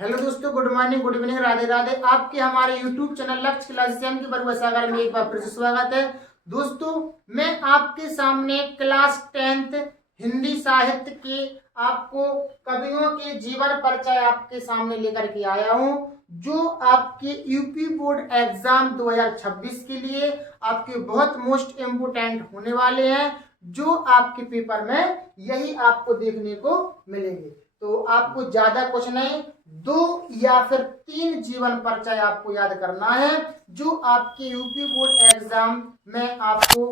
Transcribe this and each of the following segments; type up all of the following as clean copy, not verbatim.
Hello दोस्तों, good morning, good evening, Radhe Radhe. आपके हमारे यूट्यूब चैनल लक्ष्य क्लासेस की बरुआ सागर में एक बार फिर से स्वागत है। दोस्तों, मैं आपके सामने क्लास 10th हिंदी साहित्य के आपको कवियों के जीवन परिचय आपके सामने लेकर के आया हूं, जो आपके यूपी बोर्ड एग्जाम 2026 के लिए आपके बहुत मोस्ट इम्पोर्टेंट होने वाले हैं, जो आपके पेपर में यही आपको देखने को मिलेंगे। तो आपको ज्यादा कुछ नहीं, 2 या फिर 3 जीवन परिचय आपको याद करना है, जो आपके यूपी बोर्ड एग्जाम में आपको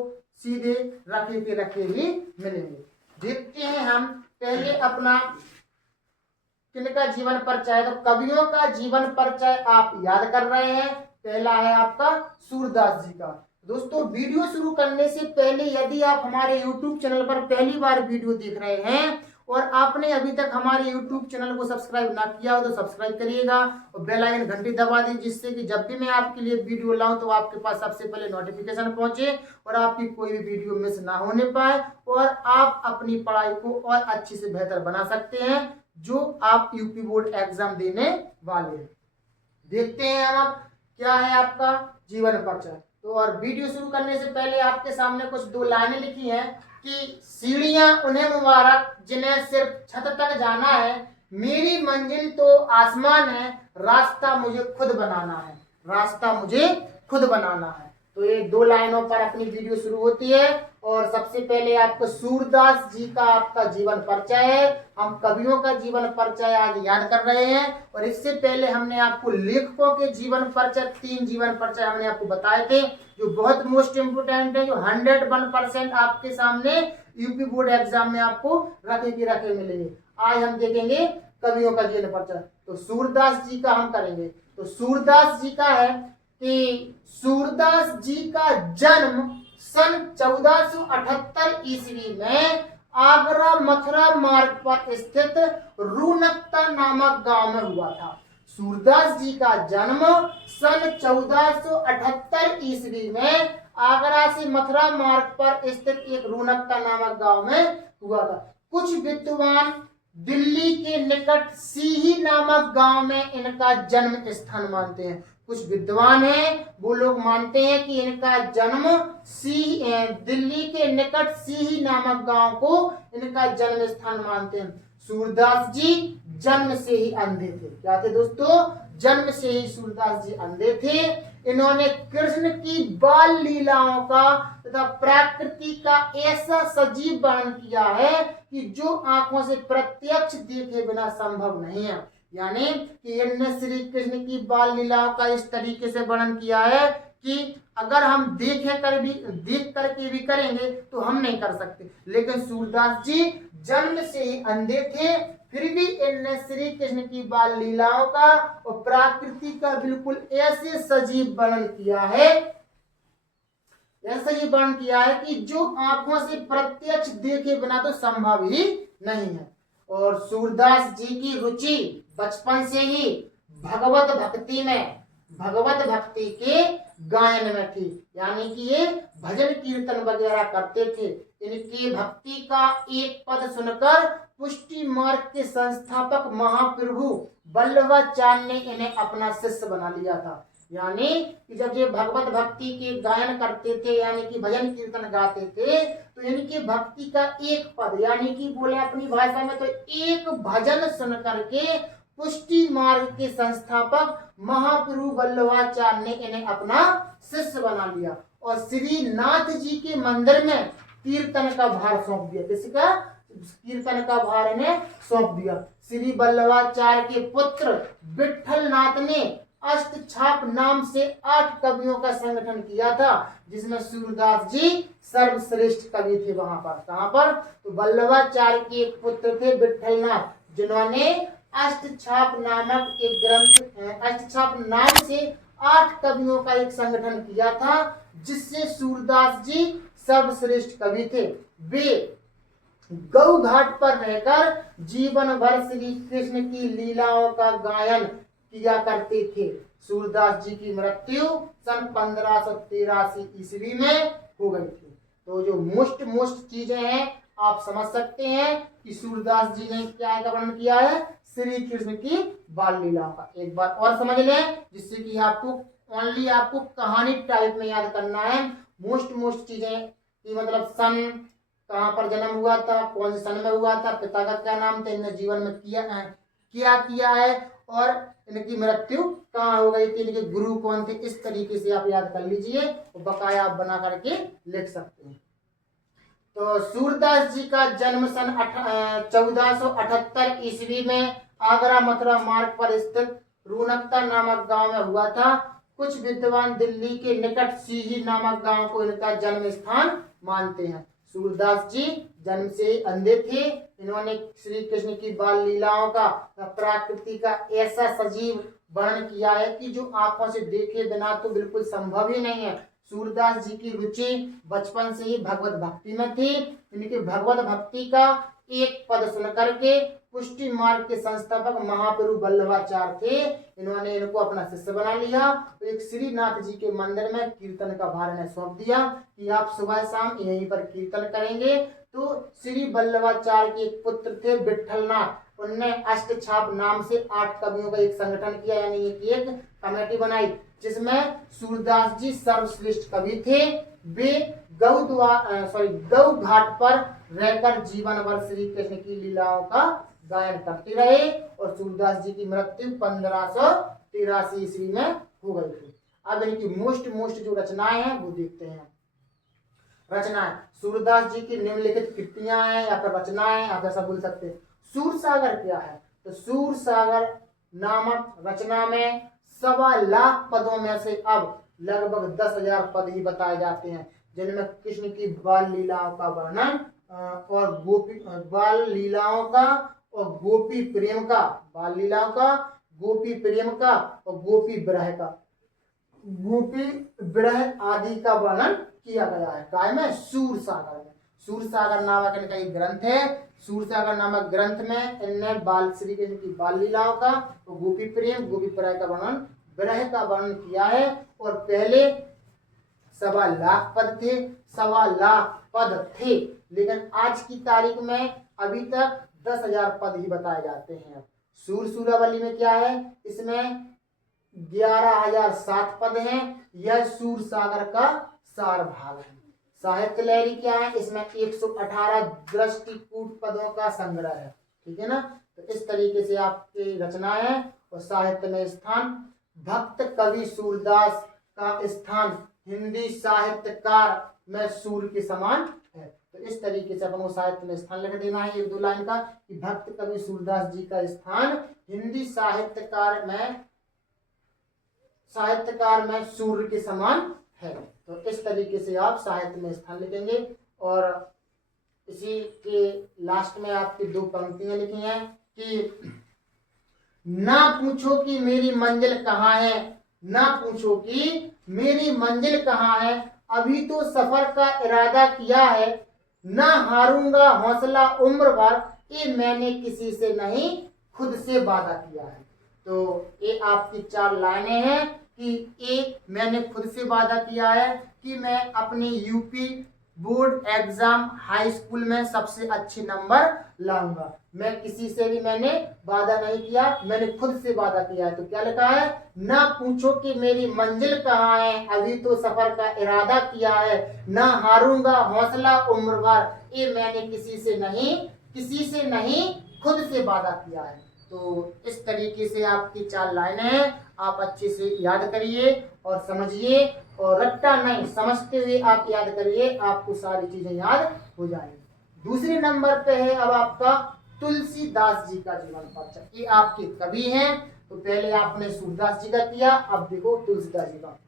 सीधे रखे के रखे ही मिलेंगे। देखते हैं हम पहले अपना किनका जीवन परिचय। तो कवियों का जीवन परिचय आप याद कर रहे हैं। पहला है आपका सूरदास जी का। दोस्तों, वीडियो शुरू करने से पहले यदि आप हमारे YouTube चैनल पर पहली बार वीडियो देख रहे हैं और आपने अभी तक हमारे YouTube चैनल को सब्सक्राइब ना किया हो तो सब्सक्राइब करिएगा और बेल आइकन घंटी दबा दीजिए, जिससे कि जब भी मैं आपके लिए वीडियो लाऊं तो आपके पास सबसे पहले नोटिफिकेशन पहुंचे और आपकी कोई भी वीडियो मिस ना होने पाए और आप अपनी पढ़ाई को और अच्छी से बेहतर बना सकते हैं, जो आप यूपी बोर्ड एग्जाम देने वाले हैं। देखते हैं हम क्या है आपका जीवन परिचय। तो और वीडियो शुरू करने से पहले आपके सामने कुछ 2 लाइनें लिखी हैं कि सीढ़ियां उन्हें मुबारक जिन्हें सिर्फ छत तक जाना है, मेरी मंजिल तो आसमान है, रास्ता मुझे खुद बनाना है, रास्ता मुझे खुद बनाना है। तो ये 2 लाइनों पर अपनी वीडियो शुरू होती है और सबसे पहले आपको सूरदास जी का आपका जीवन परिचय है। हम कवियों का जीवन परिचय आज याद कर रहे हैं और इससे पहले हमने आपको लेखकों के जीवन परिचय 3 जीवन परिचय हमने आपको बताए थे, जो बहुत मोस्ट इंपोर्टेंट है, जो 101% आपके सामने यूपी बोर्ड एग्जाम में आपको रखे के रखे मिलेंगे। आज हम देखेंगे कवियों का जीवन परिचय। तो सूरदास जी का हम करेंगे। तो सूरदास जी का है कि सूरदास जी का जन्म सन 1478 ईस्वी में आगरा मथुरा मार्ग पर स्थित रूनकता नामक गांव में हुआ था। सूरदास जी का जन्म सन 1478 ईस्वी में आगरा से मथुरा मार्ग पर स्थित एक रूनकता नामक गांव में हुआ था। कुछ विद्वान दिल्ली के निकट सीही नामक गांव में इनका जन्म स्थान मानते हैं। कुछ विद्वान हैं वो लोग मानते हैं कि इनका जन्म दिल्ली के निकट सीही नामक गांव को इनका जन्म स्थान मानते हैं। सूरदास जी जन्म से ही अंधे थे। क्या थे दोस्तों? जन्म से ही सूरदास जी अंधे थे। इन्होंने कृष्ण की बाल लीलाओं का तथा प्रकृति का ऐसा सजीव वर्णन किया है कि जो आंखों से प्रत्यक्ष देखे बिना संभव नहीं है। यानी कि इनने श्री कृष्ण की बाल लीलाओं का इस तरीके से वर्णन किया है कि अगर हम देख करके भी करेंगे तो हम नहीं कर सकते। लेकिन सूरदास जी जन्म से ही अंधे थे, फिर भी इनने श्री कृष्ण की बाल लीलाओं का और प्रकृति का बिल्कुल ऐसे सजीव वर्णन किया है, ऐसा ही वर्णन किया है कि जो आंखों से प्रत्यक्ष देखे बिना तो संभव ही नहीं है। और सूरदास जी की रुचि बचपन से ही भगवत भक्ति के गायन में थी। यानी कि ये भजन कीर्तन वगैरह करते थे। इनकी भक्ति का एक पद सुनकर पुष्टि मार्ग के संस्थापक महाप्रभु वल्लभाचार्य ने इन्हें अपना शिष्य बना लिया था। यानी कि जब ये भगवत भक्ति के गायन करते थे, यानी कि भजन कीर्तन गाते थे, तो इनकी भक्ति का एक पद, यानी कि बोले अपनी भाषा में तो एक भजन सुन करके पुष्टि मार्ग के संस्थापक महाप्रभु वल्लभाचार्य ने इन्हें अपना शिष्य बना लिया और श्री नाथ जी के मंदिर में कीर्तन का भार सौंप दिया। किसका? कीर्तन का भार इन्हें सौंप दिया। श्री वल्लभाचार्य के पुत्र विठल नाथ ने अष्टछाप नाम से 8 कवियों का संगठन किया था, जिसमें सूरदास जी सर्वश्रेष्ठ कवि थे। वहां पर कहां पर? तो वल्लभाचार्य के एक पुत्र थे विठलनाथ, जिन्होंने अष्टछाप नामक एक ग्रंथ, अष्टछाप नाम से 8 कवियों का एक संगठन किया था, जिससे सूरदास जी सर्वश्रेष्ठ कवि थे। वे गौ घाट पर रहकर जीवन भर श्री कृष्ण की लीलाओं का गायन किया करते थे। सूरदास जी की मृत्यु सन 1583 ईस्वी में हो गई थी। तो जो मोस्ट चीजें हैं आप समझ सकते हैं कि सूरदास जी ने क्या का वर्णन किया है, श्री कृष्ण की बाल लीलाओं का। एक बार और समझ लें, जिससे कि आपको कहानी टाइप में याद करना है। मोस्ट चीजें कि मतलब सन, कहाँ पर जन्म हुआ था, कौन से सन में हुआ था, पिता का क्या नाम था, इनने जीवन में क्या किया है, और इनकी मृत्यु कहाँ हो गई थी, इनके गुरु कौन थे। इस तरीके से आप याद कर लीजिए और बकाया आप बना करके लिख सकते हैं। तो सूरदास जी का जन्म सन 1478 ईस्वी में आगरा मथुरा मार्ग पर स्थित रूनकता नामक गांव में हुआ था। कुछ विद्वान दिल्ली के निकट सीही नामक गांव को इनका जन्म स्थान मानते हैं। सूरदास जी जन्म से अंधे थे। इन्होंने श्री कृष्ण की बाल लीलाओं का प्रकृति का ऐसा सजीव वर्णन किया है कि जो आंखों से देखे बिना तो बिल्कुल संभव ही नहीं है। सूरदास जी की रुचि बचपन से ही भगवत भक्ति में थी। इनकी भगवत भक्ति का एक पद सुन करके पुष्टि मार्ग के संस्थापक महाप्रभु वल्लभाचार्य थे, इन्होंने इनको अपना शिष्य बना लिया। तो एक श्रीनाथ जी के मंदिर में कीर्तन का भार इन्हें सौंप दिया कि आप सुबह शाम यहीं पर कीर्तन करेंगे। तो श्री वल्लभाचार्य के एक पुत्र थे विठलनाथ, उनने अष्टछाप नाम से 8 कवियों का एक संगठन किया, यानी एक कमेटी बनाई, जिसमें सूरदास जी सर्वश्रेष्ठ कवि थे। वे गौ घाट पर रहकर जीवन भर श्री कृष्ण की लीलाओं का गायन करते रहे और सूरदास जी की मृत्यु 1583 ईस्वी में हो गई थी। अब इनकी मोस्ट जो रचनाएं हैं वो देखते हैं। रचनाएं सूरदास जी की निम्नलिखित कृतियां हैं या फिर रचनाएं, आप ऐसा बोल सकते हैं। सूरसागर क्या है, तो सूरसागर नामक रचना में 1.25 लाख पदों में से अब लगभग 10,000 पद ही बताए जाते हैं, जिनमें कृष्ण की बाल लीलाओं का वर्णन और बाल लीलाओं का और गोपी प्रेम का, बाल लीलाओं का, गोपी प्रेम का और गोपी विरह आदि का वर्णन किया गया है। काय में, सूरसागर में। सूरसागर नामक इनका एक ग्रंथ है। सूरसागर नामक ग्रंथ में इनने श्री कृष्ण की बाल लीलाओं का और गोपी प्रेम, गोपी विरह का वर्णन, विरह का वर्णन किया है। और पहले 1.25 लाख पद थे, 1.25 लाख पद थे, लेकिन आज की तारीख में अभी तक 10,000 पद ही बताए जाते हैं। सूरसूरावली में क्या है, इसमें 11,007 पद हैं। यह सूरसागर का सार भाग है। साहित्य लहरी क्या है, इसमें 118 दृष्टिकूट पदों का संग्रह है। ठीक है ना। तो इस तरीके से आपकी रचनाएं है। और साहित्य में स्थान, भक्त कवि सूरदास का स्थान हिंदी साहित्यकार में सूर्य के समान है। तो इस तरीके से अपन को साहित्य में स्थान लिख देना है 1-2 लाइन का, कि भक्त कवि सूरदास जी का स्थान हिंदी साहित्यकार में सूर्य के समान है। तो इस तरीके से आप साहित्य में स्थान लिखेंगे। और इसी के लास्ट में आपकी 2 पंक्तियां लिखी हैं कि ना पूछो कि मेरी मंजिल कहाँ है, ना पूछो कि मेरी मंजिल कहाँ है, अभी तो सफर का इरादा किया है, ना हारूंगा हौसला उम्र भर, ये मैंने किसी से नहीं खुद से वादा किया है। तो ये आपकी 4 लाइनें हैं कि एक, मैंने खुद से वादा किया है कि मैं अपने UP board exam high school में सबसे अच्छे नंबर लाऊंगा। मैं किसी से भी मैंने वादा नहीं किया, मैंने खुद से वादा किया है। तो क्या लिखा है, ना पूछो कि मेरी मंजिल कहाँ है, अभी तो सफर का इरादा किया है, ना हारूंगा हौसला उम्र भर, ये मैंने किसी से नहीं खुद से वादा किया है। तो इस तरीके से आपकी 4 लाइनें हैं, आप अच्छे से याद करिए और समझिए, और रट्टा नहीं, समझते हुए आप याद करिए, आपको सारी चीजें याद हो जाएंगी। दूसरे नंबर पे है अब आपका तुलसीदास जी का जीवन परिचय। ये आपके कवि हैं। तो पहले आपने सूरदास जी का किया, अब देखो तुलसीदास जी का।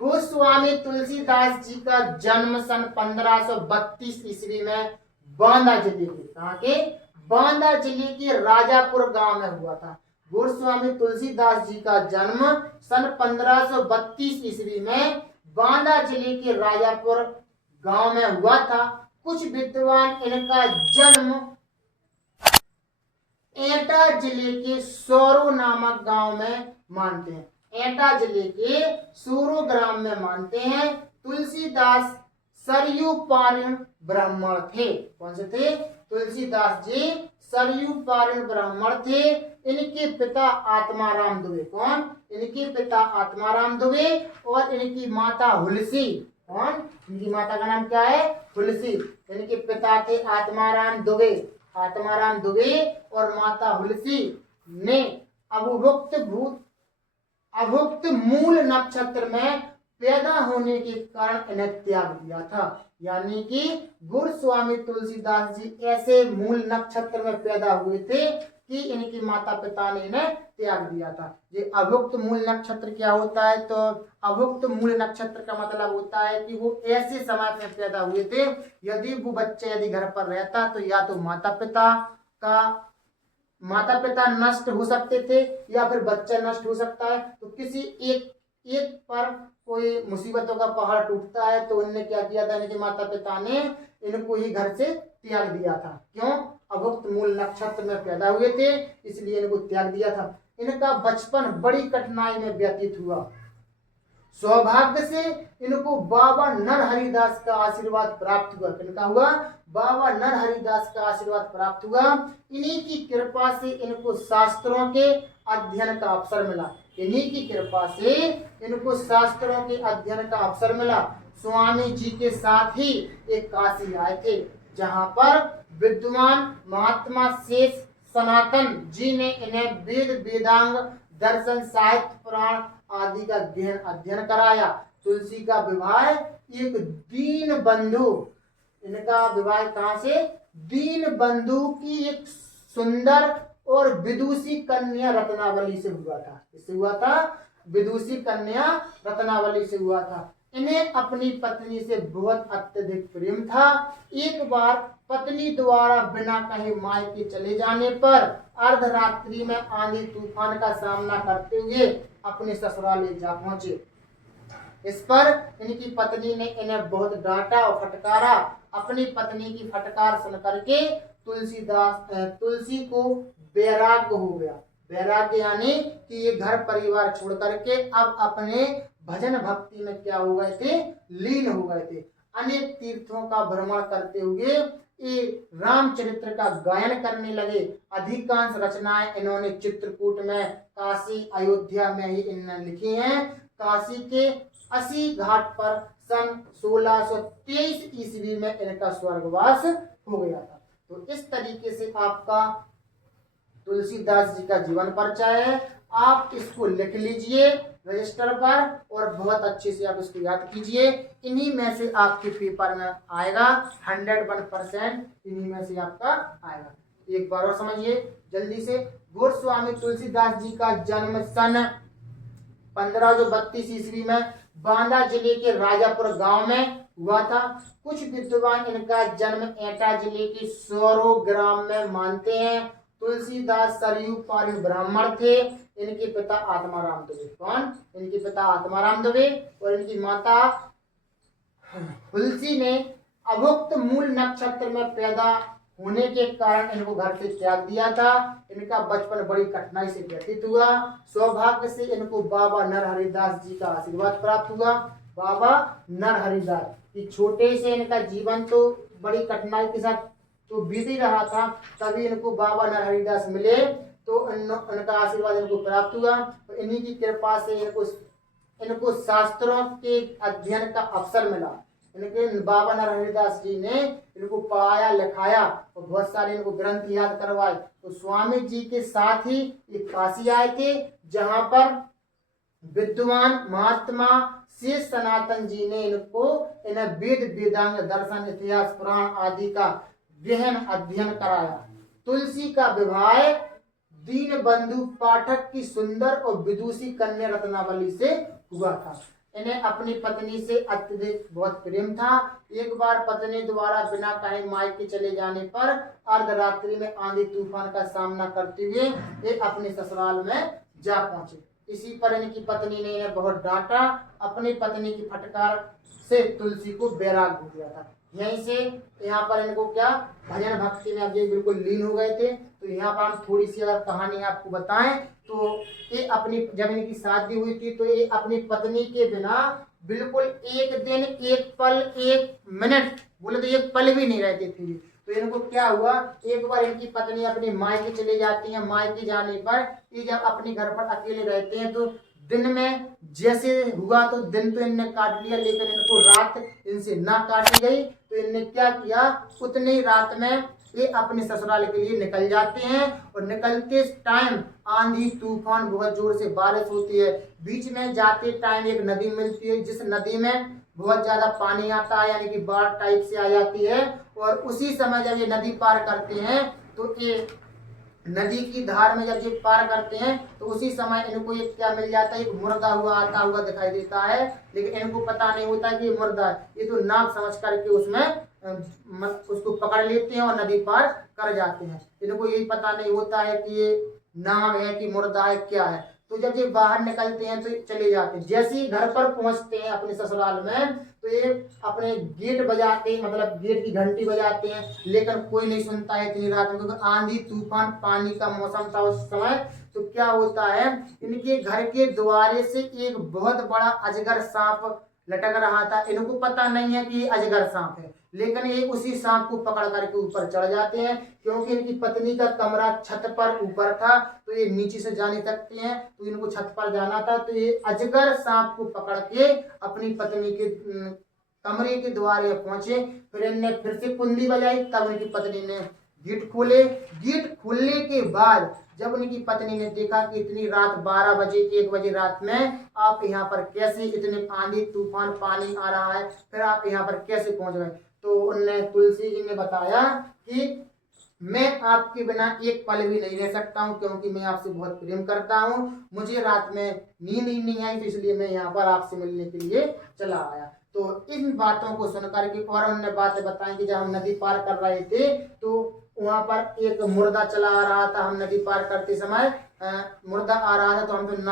गोस्वामी तुलसीदास जी का जन्म सन 1532 ईस्वी में बांदा जिले के, कहाँ के, बांदा जिले के राजापुर गांव में हुआ था। गोस्वामी तुलसीदास जी का जन्म सन 1532 ईस्वी में बांदा जिले के राजापुर गांव में हुआ था। कुछ विद्वान इनका जन्म एटा जिले के सोरो नामक गांव में मानते हैं। एटा जिले के सोरो ग्राम में मानते हैं। तुलसीदास सरयू ब्राह्मण थे। कौन से थे? तुलसीदास जी सरयू पारण ब्राह्मण थे। इनके पिता आत्माराम दुबे। कौन? इनके पिता आत्माराम दुबे और इनकी माता हुलसी। कौन? इनकी माता का नाम क्या है? हुलसी। इनके पिता थे आत्माराम दुबे। आत्माराम दुबे और माता हुलसी ने अभुक्त मूल नक्षत्र में पैदा होने के कारण इन्हें त्याग दिया था। यानी कि गोस्वामी तुलसीदास जी ऐसे मूल नक्षत्र में पैदा हुए थे कि इनकी माता पिता ने इन्हें त्याग दिया था। ये अभुक्त मूल नक्षत्र क्या होता है? तो अभुक्त मूल नक्षत्र का मतलब होता है कि वो ऐसे समय में पैदा हुए थे, यदि वो बच्चे यदि घर पर रहता तो या तो माता पिता नष्ट हो सकते थे या फिर बच्चा नष्ट हो सकता है। तो किसी एक पर कोई मुसीबतों का पहाड़ टूटता है तो उनने क्या किया था? इनके माता पिता ने इनको ही घर से त्याग दिया था। क्यों? अभुक्त मूल नक्षत्र में पैदा हुए थे, इसलिए इनको त्याग दिया था। इनका बचपन बड़ी कठिनाई में व्यतीत हुआ। सौभाग्य से इनको बाबा नरहरिदास का आशीर्वाद प्राप्त हुआ। किनका हुआ? बाबा नरहरिदास का आशीर्वाद प्राप्त हुआ। इन्हीं की कृपा से इनको शास्त्रों के अध्ययन का अवसर मिला। इन्हीं की कृपा से इनको शास्त्रों के अध्ययन का अवसर मिला। स्वामी जी के साथ ही एक काशी आए थे, जहां पर विद्वान महात्मा शेष सनातन जी ने इन्हें वेद वेदांग दर्शन साहित्य पुराण आदि का गहन अध्ययन कराया। तुलसी का विवाह एक दीन बंधु, इनका विवाह कहाँ से? दीन बंधु की एक सुंदर और विदुषी कन्या रत्नावली से हुआ था। इससे हुआ था? विदुषी कन्या रत्नावली से हुआ था। इन्हें अपनी पत्नी से बहुत अत्यधिक प्रेम था। एक बार पत्नी द्वारा बिना कहे मायके चले जाने पर अर्धरात्रि में आंधी तूफान का सामना करते हुए अपने ससुराल जा पहुंचे। इस पर इनकी पत्नी ने इन्हें बहुत डांटा और फटकारा। अपनी पत्नी की फटकार सुन करके तुलसी को वैराग्य हो गया। वैराग्य यानी कि ये घर परिवार छोड़ करके अब अपने भजन भक्ति में क्या हो गए थे? लीन हो गए थे। अनेक तीर्थों का भ्रमण करते हुए ये रामचरित्र का गायन करने लगे। अधिकांश रचनाएं इन्होंने चित्रकूट में, काशी, अयोध्या में ही इन्होंने लिखी हैं। काशी के 80 घाट पर सन 1623 ईस्वी में इनका स्वर्गवास हो गया था। तो इस तरीके से आपका तुलसीदास जी का जीवन परिचय है। आप इसको लिख लीजिए रजिस्टर पर और बहुत अच्छे से आप इसको याद कीजिए। इन्हीं में से आपके पेपर में आएगा 101%, इन्हीं में से आपका आएगा। एक बार और समझिए जल्दी से। गोस्वामी तुलसीदास जी का जन्म सन 1532 ईस्वी में बांदा जिले के राजापुर गांव में हुआ था। कुछ विद्वान इनका जन्म एटा जिले के सोरो ग्राम में मानते हैं। तुलसीदास सरयू पारण ब्राह्मण थे। इनके पिता आत्माराम दुबे। कौन? इनके पिता आत्माराम दुबे और इनकी माता हुलसी ने अभुक्त मूल नक्षत्र में पैदा होने के कारण इनको घर से त्याग दिया था। इनका बचपन बड़ी कठिनाई से व्यतीत हुआ। सौभाग्य से इनको बाबा नरहरिदास जी का आशीर्वाद प्राप्त हुआ। बाबा नरहरिदास कि छोटे से इनका जीवन तो बड़ी कठिनाई के साथ तो बीत ही रहा था, तभी इनको बाबा नरहरिदास मिले तो उनका आशीर्वाद इनको प्राप्त हुआ। तो इन्हीं की कृपा से इनको शास्त्रों के अध्ययन का अवसर मिला। इनके बाबा नरहरिदास जी ने इनको पढ़ाया लिखाया और बहुत सारे इनको ग्रंथ याद करवाए। तो स्वामी जी के साथ ही एक काशी आए थे, जहां पर विद्वान महात्मा शेष सनातन जी ने इन्हें वेद वेदांग दर्शन इतिहास पुराण आदि का गहन अध्ययन कराया। तुलसी का विवाह दीन बंधु पाठक की सुंदर और विदुषी कन्या रत्नावली से हुआ था। इन्हें अपनी पत्नी से अत्यधिक बहुत प्रेम था। एक बार पत्नी द्वारा बिना कहे मायके चले जाने पर अर्धरात्रि में आंधी तूफान का सामना करते हुए ये अपने ससुराल में जा पहुंचे। इसी पर इनकी पत्नी ने इन्हें बहुत डांटा। अपनी पत्नी की फटकार से तुलसी को वैराग्य हो गया था। यहीं से यहाँ पर इनको क्या भजन भक्ति में अब ये बिल्कुल लीन हो गए थे। तो यहाँ पर हम थोड़ी सी अगर कहानी आपको बताएं तो ये जब इनकी शादी हुई थी तो ये अपनी पत्नी के बिना बिल्कुल एक दिन, एक पल, एक मिनट, बोले तो एक पल भी नहीं रहते थे। तो इनको क्या हुआ, एक बार इनकी पत्नी अपनी मायके चली जाती है। मायके जाने पर ये जब अपने घर पर अकेले रहते हैं तो दिन में जैसे हुआ तो दिन तो इनने काट लिया, लेकिन इनको रात इनसे ना काटी गई। तो इनने क्या किया, उतनी रात में ये अपने ससुराल के लिए निकल जाते हैं। और निकलते टाइम आंधी तूफान, बहुत जोर से बारिश होती है। बीच में जाते टाइम एक नदी मिलती है, जिस नदी में बहुत ज्यादा पानी आता है, यानी कि बाढ़ टाइप से आ जाती है। और उसी समय जब ये नदी पार करते हैं तो ये नदी की धार में जब ये पार करते हैं तो उसी समय इनको एक क्या मिल जाता है, एक मुर्दा हुआ आता हुआ दिखाई देता है। लेकिन इनको पता नहीं होता कि ये मुर्दा है। ये तो नाव समझ करके उसमें उसको पकड़ लेते हैं और नदी पार कर जाते हैं। इनको यही पता नहीं होता है कि ये नाव है कि मुर्दा है, क्या है। तो जब ये बाहर निकलते हैं तो चले जाते हैं। जैसे ही घर पर पहुंचते हैं अपने ससुराल में तो ये अपने गेट बजाते हैं, मतलब गेट की घंटी बजाते हैं, लेकिन कोई नहीं सुनता है इतनी रात में, क्योंकि आंधी तूफान पानी का मौसम था उस समय। तो क्या होता है, इनके घर के द्वारे से एक बहुत बड़ा अजगर सांप लटक रहा था। इनको पता नहीं है कि ये अजगर सांप है, लेकिन ये उसी सांप को पकड़ करके ऊपर चढ़ जाते हैं। क्योंकि इनकी पत्नी का कमरा छत पर ऊपर था तो ये नीचे से जा नहीं सकते हैं, तो इनको छत पर जाना था। तो ये अजगर सांप को पकड़ के अपनी पत्नी के कमरे के द्वारे पहुंचे। फिर इनने फिर से कुंडी बजाई, तब इनकी पत्नी ने गेट खोले। गेट खोलने के बाद जब उनकी पत्नी ने देखा कि इतनी रात 12 बजे 1 बजे रात में आप यहाँ पर कैसे, इतने आंधी तूफान पानी आ रहा है, फिर आप यहाँ पर कैसे पहुंच गए। तो उनने तुलसी जी ने बताया कि मैं आपके बिना एक पल भी नहीं रह सकता हूँ, क्योंकि मैं आपसे बहुत प्रेम करता हूँ। मुझे रात में नींद ही नहीं आई, तो इसलिए मैं यहाँ पर आपसे मिलने के लिए चला आया। तो इन बातों को सुनकर के और उन्होंने बातें बताई कि जब हम नदी पार कर रहे थे तो वहां पर एक मुर्दा चला आ रहा था। हम नदी पार करते समय मुर्दा आ रहा था, तो हम तो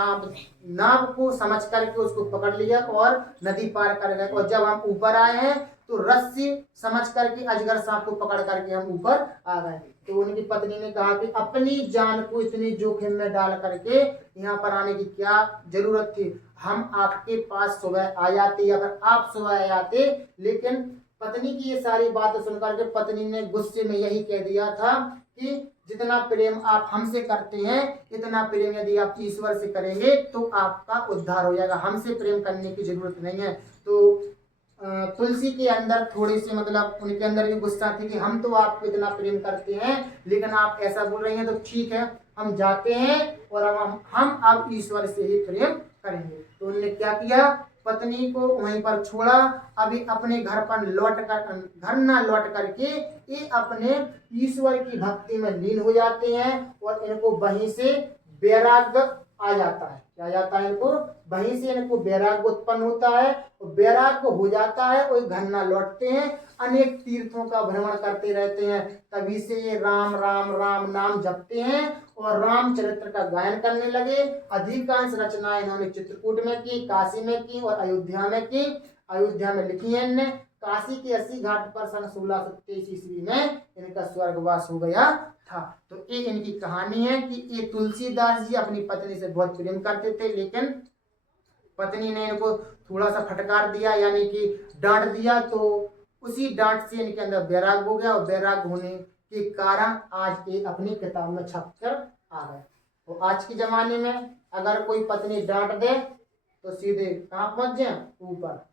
नाव को समझ करके उसको पकड़ लिया और नदी पार कर गए। और जब हम ऊपर आए हैं तो रस्सी समझ करके अजगर सांप को पकड़ करके हम ऊपर आ गए। तो उनकी पत्नी ने कहा कि अपनी जान को इतनी जोखिम में डाल करके यहाँ पर आने की क्या जरूरत थी, हम आपके पास सुबह आ जाते या फिर आप सुबह आ जाते। लेकिन पत्नी की ये सारी बातें सुनकर के पत्नी ने गुस्से में यही कह दिया था कि जितना प्रेम आप हमसे करते हैं, इतना प्रेम यदि आप ईश्वर से करेंगे तो आपका उद्धार हो जाएगा। हमसे प्रेम करने की जरूरत नहीं है। तो तुलसी के अंदर थोड़ी सी, मतलब उनके अंदर भी गुस्सा थी कि हम तो आपको इतना प्रेम करते हैं, लेकिन आप ऐसा बोल रही हैं। तो ठीक है, हम जाते हैं और हम अब ईश्वर से ही प्रेम करेंगे। तो उन्होंने क्या किया, पत्नी को वहीं पर छोड़ा। अभी अपने घर पर घर न लौट करके ये अपने ईश्वर की भक्ति में लीन हो जाते हैं। और इनको वहीं से वैराग्य आ जाता है। क्या जाता है इनको, वहीं से इनको वैराग्य उत्पन्न होता है। और वैराग्य हो जाता है और घर न लौटते हैं, अनेक तीर्थों का भ्रमण करते रहते हैं। तभी से ये राम राम राम नाम जपते हैं और रामचरित्र का गायन करने लगे। अधिकांश रचनाएं इन्होंने चित्रकूट में की, काशी में की और अयोध्या में की। अयोध्या में लिखी है इनने। काशी के 80 घाट पर सन 1623 ईस्वी में इनका स्वर्गवास हो गया था। तो ये इनकी कहानी है कि ये तुलसीदास जी अपनी पत्नी से बहुत प्रेम करते थे, लेकिन पत्नी ने इनको थोड़ा सा फटकार दिया, यानी कि डांट दिया। तो उसी डांट से इनके अंदर वैराग्य हो गया और वैराग्य होने के कारण आज ये अपनी किताब में छप कर आ गए। तो आज के जमाने में अगर कोई पत्नी डांट दे तो सीधे कहाँ पहुंच जाए, ऊपर।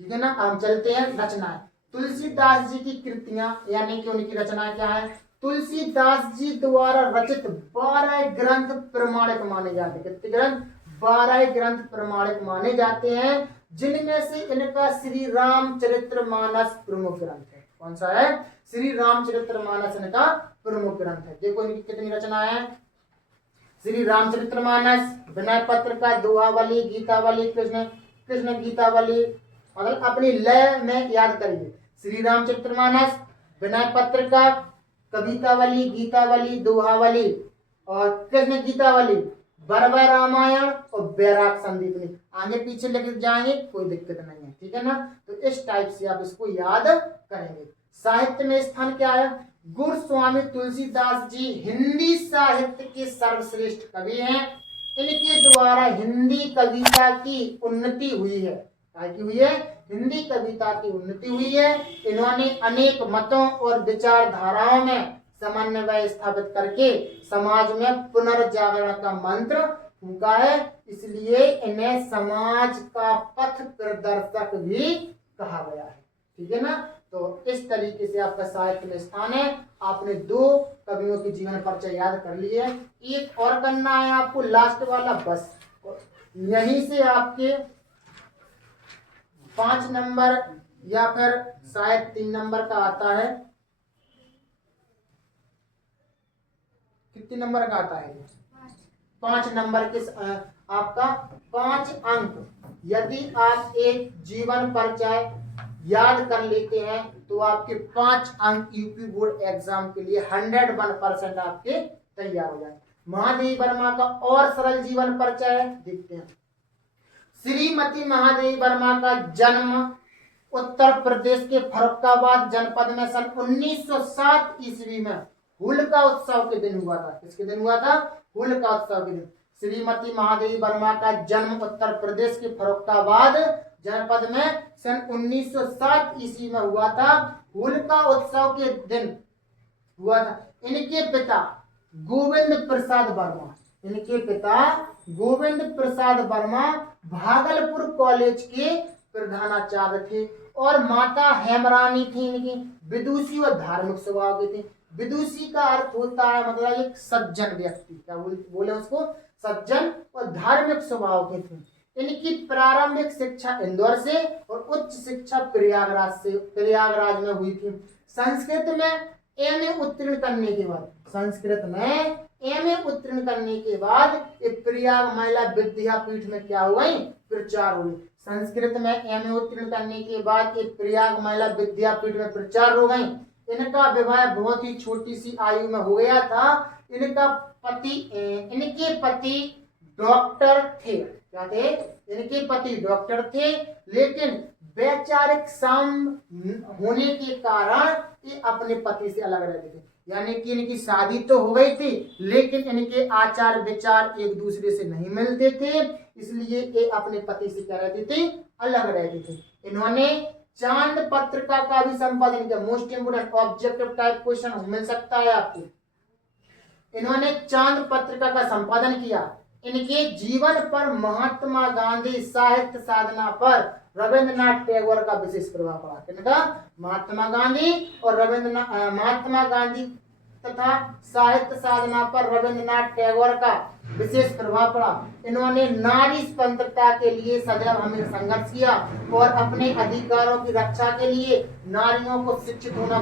ठीक है ना। हम चलते हैं रचनाएं। तुलसीदास जी की कृतियां, यानी कि उनकी रचना क्या है। तुलसीदास जी द्वारा रचित 12 ग्रंथ प्रमाणिक माने जाते हैं। कितने ग्रंथ, 12 ग्रंथ प्रमाणिक माने जाते हैं, जिनमें से इनका श्री रामचरितमानस प्रमुख ग्रंथ है। कौन सा है, श्री रामचरितमानस इनका प्रमुख ग्रंथ है। देखो इनकी कितनी रचना है। श्री रामचरितमानस, विनय पत्रिका, दोहावली, गीतावली, कृष्ण गीतावली, मतलब अपनी लय में याद करिए। श्री रामचरितमानस, विनय पत्रिका, कवितावली, गीतावली, दोहावली और कृष्ण गीतावली, बरबर रामायण और बैराग संदीपनी। आगे पीछे लेके जाएंगे, कोई दिक्कत नहीं है। ठीक है ना। तो इस टाइप से आप इसको याद करेंगे। साहित्य में स्थान क्या है, गुरु स्वामी तुलसीदास जी हिंदी साहित्य के सर्वश्रेष्ठ कवि हैं। इनके द्वारा हिंदी कविता की उन्नति हुई है। क्या की हुई है? हिंदी कविता की उन्नति हुई है। इन्होंने अनेक मतों और विचारधाराओं में समन्वय स्थापित करके समाज में पुनर्जागरण का मंत्र फूंका है, इसलिए इन्हें समाज का पथ प्रदर्शक भी कहा गया है। ठीक है ना? तो इस तरीके से आपका साहित्य में स्थान है। आपने 2 कवियों के जीवन परिचय याद कर लिए। एक और करना है आपको, लास्ट वाला, बस यहीं से आपके 5 नंबर या फिर शायद 3 नंबर का आता है। कितने नंबर का आता है? 5 नंबर के आपका 5 अंक। यदि आप एक जीवन परिचय याद कर लेते हैं तो आपके 5 अंक यूपी बोर्ड एग्जाम के लिए 101% आपके तैयार हो जाए। महादेवी वर्मा का और सरल जीवन परिचय है, देखते हैं। श्रीमती महादेवी वर्मा का जन्म उत्तर प्रदेश के फर्रुखाबाद जनपद में सन 1907 ईस्वी में होलिका उत्सव के दिन हुआ था। किसके दिन हुआ था? होलिका उत्सव के दिन। श्रीमती महादेवी वर्मा का जन्म उत्तर प्रदेश के फर्रुखाबाद जनपद में सन 1907 ईस्वी में हुआ था। होलिका उत्सव के दिन हुआ था। इनके पिता गोविंद प्रसाद वर्मा, इनके पिता गोविंद प्रसाद वर्मा भागलपुर कॉलेज के प्रधानाचार्य थे और माता हेमरानी थी। इनकी विदुषी और धार्मिक स्वभाव के थे। विदुषी का अर्थ होता है मतलब एक सज्जन व्यक्ति, क्या बोले उसको? सज्जन और धार्मिक स्वभाव के थे। इनकी प्रारंभिक शिक्षा इंदौर से और उच्च शिक्षा प्रयागराज में हुई थी। संस्कृत में एमए उत्तीर्ण करने के बाद, संस्कृत में एमए उत्तीर्ण करने के बाद प्रयाग महिला विद्यापीठ में क्या हुआ? प्रचार हुई। संस्कृत में एमए उत्तीर्ण करने के बाद प्रयाग महिला विद्यापीठ में प्रचार हो गई। इनका विवाह बहुत ही छोटी सी आयु में हो गया था। इनके पति डॉक्टर थे। क्या थे? इनके पति डॉक्टर थे, लेकिन वैचारिक साम होने के कारण ये अपने पति से अलग रहते थे। यानी कि इनकी शादी तो हो गई थी, लेकिन इनके आचार विचार एक दूसरे से नहीं मिलते थे, इसलिए ये अपने पति से क्या रहते थे? अलग रहते थे। इन्होंने चांद पत्रिका का भी संपादन किया। Most important objective type question मिल सकता है आपको। इन्होंने चांद पत्रिका का संपादन किया। इनके जीवन पर महात्मा गांधी साहित्य साधना पर रविंद्रनाथ टैगोर का विशेष प्रभाव पड़ा। किनका? महात्मा गांधी और महात्मा गांधी तथा साहित्य साधना पर रविंद्रनाथ टैगोर का विशेष प्रभाव पड़ा। इन्होंने नारी स्वतंत्रता के लिए सदैव हमें संघर्ष किया और अपने अधिकारों की रक्षा के लिए नारियों को शिक्षित होना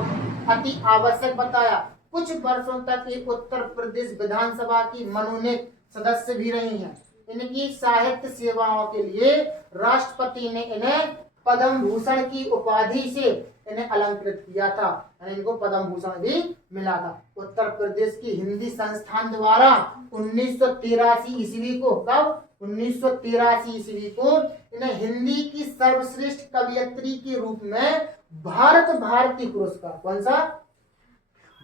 अति आवश्यक बताया। कुछ वर्षों तक ये उत्तर प्रदेश विधानसभा की मनोनीत सदस्य भी रही हैं। इनकी साहित्य सेवाओं के लिए राष्ट्रपति ने इन्हें पद्म भूषण की उपाधि से इन्हें अलंकृत किया था। इनको पद्म भूषण भी मिला था। उत्तर प्रदेश की हिंदी संस्थान द्वारा 1983 ईस्वी को, कब? 1983 ईस्वी को इन्हें हिंदी की सर्वश्रेष्ठ कवयित्री के रूप में भारत भारती पुरस्कार, कौन सा?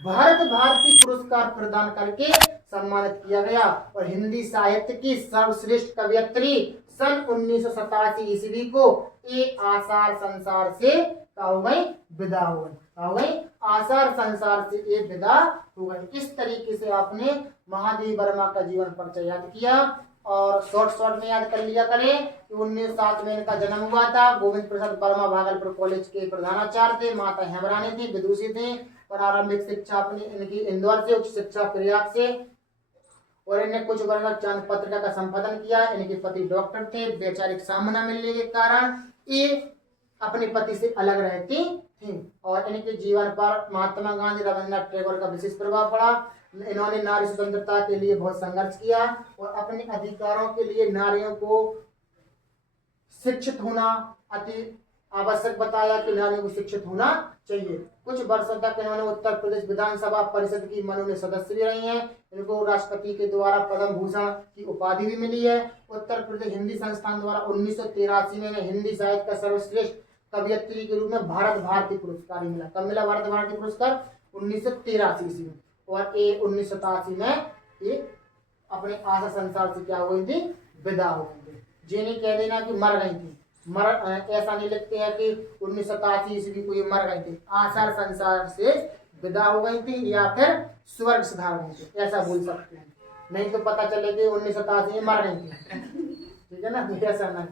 भारत भारती पुरस्कार प्रदान करके सम्मानित किया गया। और हिंदी साहित्य की सर्वश्रेष्ठ कवयित्री सन 1987 ईस्वी को ये आसार संसार से विदा हो गई। आसार संसार से ये विदा हो गई। इस तरीके से आपने महादेवी वर्मा का जीवन परिचय याद किया और शॉर्ट में याद कर लिया करें कि 1907 में इनका जन्म हुआ था। गोविंद प्रसाद वर्मा भागलपुर कॉलेज के प्रधानाचार्य थे। माता हेमरानी थी, विदुषी थे। प्रारंभिक शिक्षा अपनी इनकी इंदौर से, उच्च शिक्षा प्रयाग से, और इन्हें कुछ वर्ष चांद पत्रिका का संपादन किया। इनके पति डॉक्टर थे। वैचारिक सामना मिलने के कारण ये अपने पति से अलग रहती थी और इनके जीवन पर महात्मा गांधी, रविंद्रनाथ टैगोर का विशेष प्रभाव पड़ा। इन्होंने नारी स्वतंत्रता के लिए बहुत संघर्ष किया और अपने अधिकारों के लिए नारियों को शिक्षित होना अति आवश्यक बताया कि नारियों को शिक्षित होना चाहिए। कुछ वर्षों तक इन्होंने उत्तर प्रदेश विधानसभा परिषद की मनोनीत सदस्य भी रही हैं। इनको राष्ट्रपति के द्वारा पद्म भूषण की उपाधि भी मिली है। उत्तर प्रदेश हिंदी संस्थान द्वारा 1983 में हिंदी साहित्य का सर्वश्रेष्ठ कवयित्री के रूप में भारत भारती पुरस्कार मिला। कब मिला भारत भारती पुरस्कार? 1983 ईस्वी में। और ये 1987 में ये अपने आशा संसार से क्या हो गई थी, विदा हो गई थी। ये नहीं कह देना कि मर गई थी, ऐसा नहीं लिखते हैं कि 1987 ईस्वी को ये मर गई थी, आशा संसार से विदा हो गई थी या फिर स्वर्ग सिधार गई थी, ऐसा बोल सकते हैं। नहीं तो पता चले कि 1987 में मर गई थी, ठीक है ना, तो ऐसा नहीं।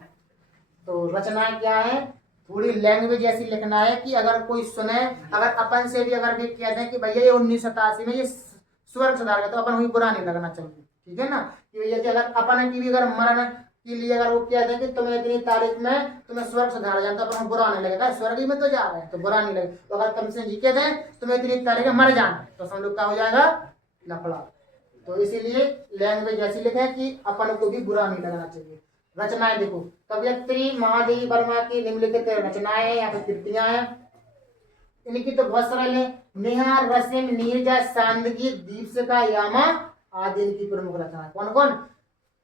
तो रचना क्या है, थोड़ी लैंग्वेज ऐसी लिखना है कि अगर कोई सुने, अगर अपन से भी अगर भी कह दें कि भैया ये 1987 में ये स्वर्ग सिधार गया, तो अपन वही बुरा नहीं लगना चाहिए, ठीक है ना। कि भैया कि अगर अपन की भी अगर मरण के लिए अगर वो कह दें कि तुम्हें इतनी तारीख में तुम्हें स्वर्ग सिधार जाए, तो अपन बुरा नहीं लगेगा, स्वर्ग में तो जा रहे हैं तो बुरा नहीं लगेगा। तो अगर तुमसे जी कह दें तुम्हें इतनी तारीख में मर जाना, तो सब लोग क्या हो जाएगा, लफड़ा। तो इसीलिए लैंग्वेज ऐसी लिखे कि अपन को भी बुरा नहीं लगना चाहिए। रचनाएं देखो, कवयित्री महादेवी वर्मा की निम्नलिखित रचनाएं या फिर कृतियां हैं, इनकी तो बहुत सरल है। नेहा, रसिम, नीरजा, सांदगी, दीपशिखा, यामा आदि इनकी प्रमुख रचना। कौन कौन,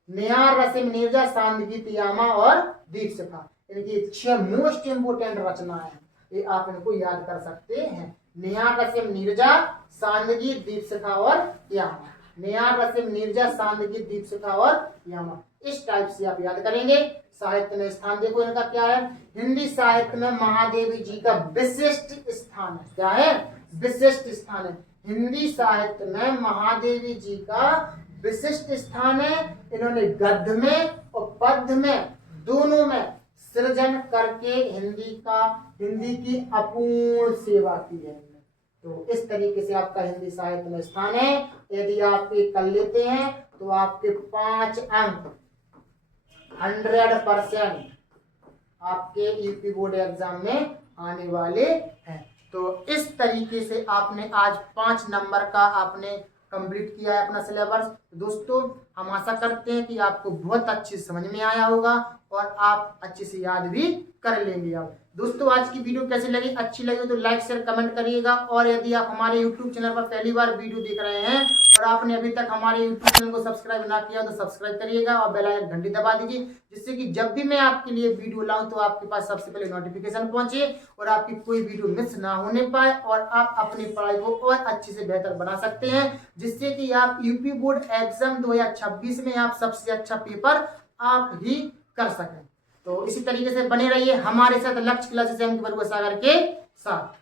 नेहा, रसिम, नीरजा, सांदगी, यामा और दीपशिखा, इनकी 6 मोस्ट इंपोर्टेंट रचनाएं हैं, ये आप इनको याद कर सकते हैं। नेहा, रसिम, नीरजा, सांदगी, दीपशिखा और यामा। नेहा, रसिम, नीरजा, सांदगी, दीपशिखा और यामा, इस टाइप से आप याद करेंगे। साहित्य में स्थान देखो इनका क्या है, हिंदी साहित्य में महादेवी जी का विशिष्ट स्थान है। क्या है, विशिष्ट स्थान है। हिंदी साहित्य में महादेवी जी का विशिष्ट स्थान है। इन्होंने गद्य में और पद्य में दोनों में सृजन करके हिंदी की अपूर्ण सेवा की है। तो इस तरीके से आपका हिंदी साहित्य में स्थान है। यदि आप ये कर लेते हैं तो आपके 5 अंक 100% आपके यूपी बोर्ड एग्जाम में आने वाले हैं। तो इस तरीके से आपने आज 5 नंबर का आपने कंप्लीट किया है अपना सिलेबस। दोस्तों हम आशा करते हैं कि आपको बहुत अच्छी समझ में आया होगा और आप अच्छे से याद भी कर लेंगे। आप दोस्तों आज की वीडियो कैसी लगी, अच्छी लगी तो लाइक शेयर कमेंट करिएगा। और यदि आप हमारे यूट्यूब चैनल पर पहली बार वीडियो देख रहे हैं और आपने अभी तक हमारे यूट्यूब चैनल को सब्सक्राइब ना किया तो सब्सक्राइब करिएगा और बेल आइकन घंटी दबा दीजिए, जिससे कि जब भी मैं आपके लिए वीडियो लाऊं तो आपके पास सबसे पहले नोटिफिकेशन पहुंचे और आपकी कोई वीडियो मिस ना होने पाए और आप अपनी पढ़ाई को और अच्छे से बेहतर बना सकते हैं, जिससे कि आप यूपी बोर्ड एग्जाम 2026 में आप सबसे अच्छा पेपर आप ही कर सकें। तो इसी तरीके से बने रहिए हमारे साथ लक्ष्य क्लासेस के सागर के साथ।